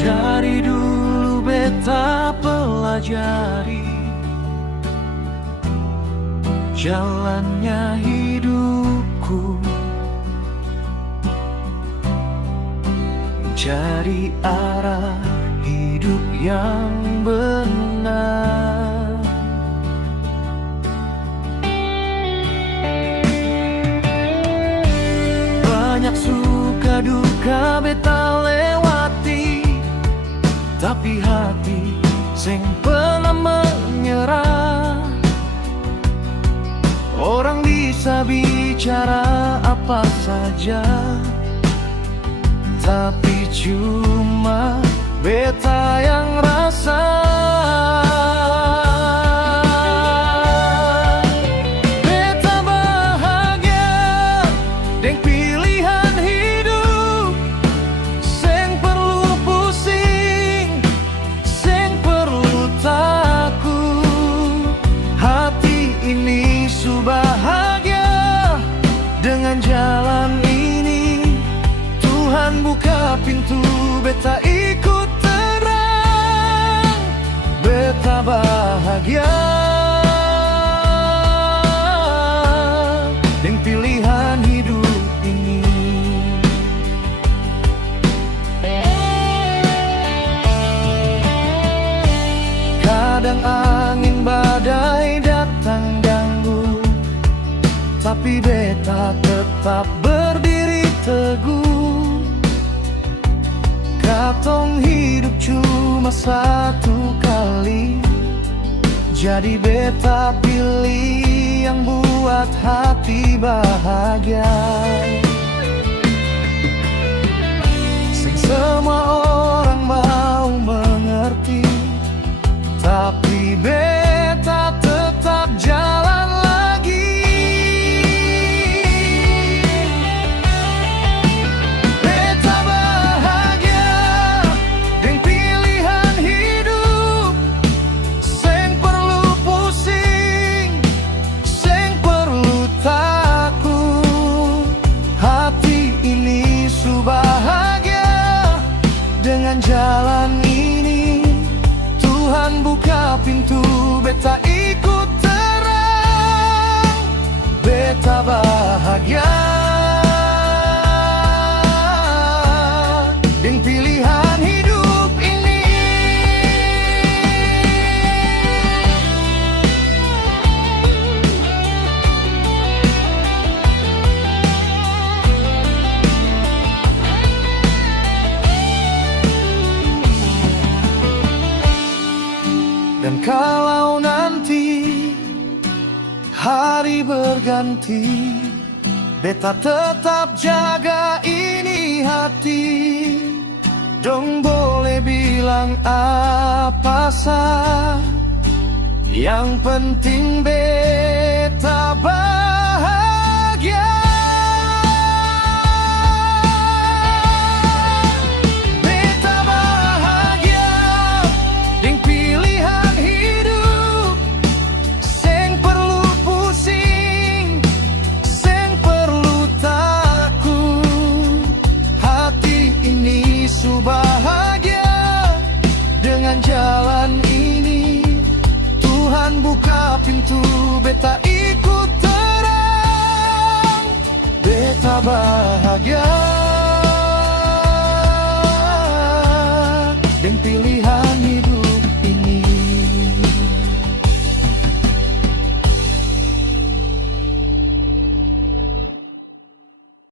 Dari dulu beta pelajari jalannya hidupku, mencari arah hidup yang benar. Banyak suka duka beta lewati, tapi hati sing pernah menyerah. Orang bisa bicara apa saja, tapi cuma beta yang rasa. Beta bahagia deng pilihan hidup, seng perlu pusing, seng perlu takut. Hati ini bahagia dengan jalan ini. Tuhan buka pintu, beta ikut terang. Beta bahagia dengan pilihan hidup ini. Kadang angin badai datang ganggu, tapi beta tetap berdiri teguh. Katong hidup cuma satu kali, jadi beta pilih yang buat hati bahagia. Sing semua orang mau mengerti, tapi beta tetap jalan lagi. Beta bahagia dengan pilihan hidup, seng perlu pusing, seng perlu takut. Hati ini su bahagia dengan jalan ini. Tuhan buka pintu, beta ikut terang. Beta bahagia dengan pilihan hidup ini. Dan kalau nanti hari berganti, beta tetap jaga ini hati. Dong boleh bilang apa sah, yang penting beta bahagia. Jalan ini Tuhan buka pintu, beta ikut terang. Beta bahagia